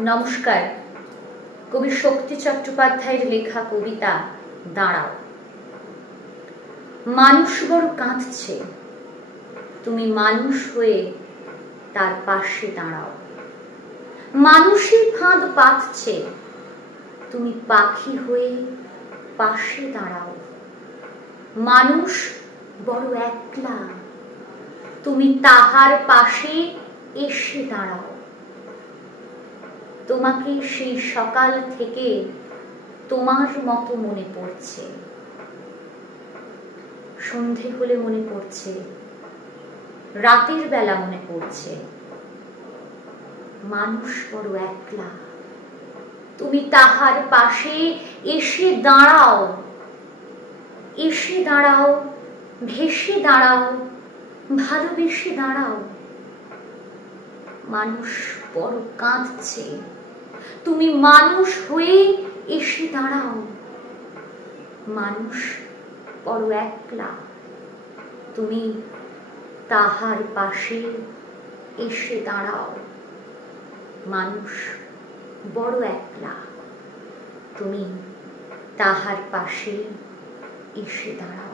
নমস্কার। কবি শক্তি চট্টোপাধ্যায়ের লেখা কবিতা দাঁড়াও। মানুষ বড় কাঁদছে, তুমি মানুষ হয়ে তার পাশে দাঁড়াও। মানুষই ফাঁদ পাতছে, তুমি পাখি হয়ে পাশে দাঁড়াও। মানুষ বড় একলা, তুমি তাহার পাশে এসে দাঁড়াও। তোমাকে সেই সকাল থেকে তোমার মতো মনে পড়ছে। সন্ধে হলে মনে পড়ছে, রাতের বেলা মনে পড়ছে। মানুষ বড় একলা, তুমি তাহার পাশে এসে দাঁড়াও। এসে দাঁড়াও, ভেসে দাঁড়াও, ভালোবেসে দাঁড়াও। মানুষ বড় কাঁদছে, তুমি মানুষ হয়ে এসে দাঁড়াও। মানুষ বড় একলা, তুমি তাহার পাশে এসে দাঁড়াও। মানুষ বড় একলা, তুমি তাহার পাশে এসে দাঁড়াও।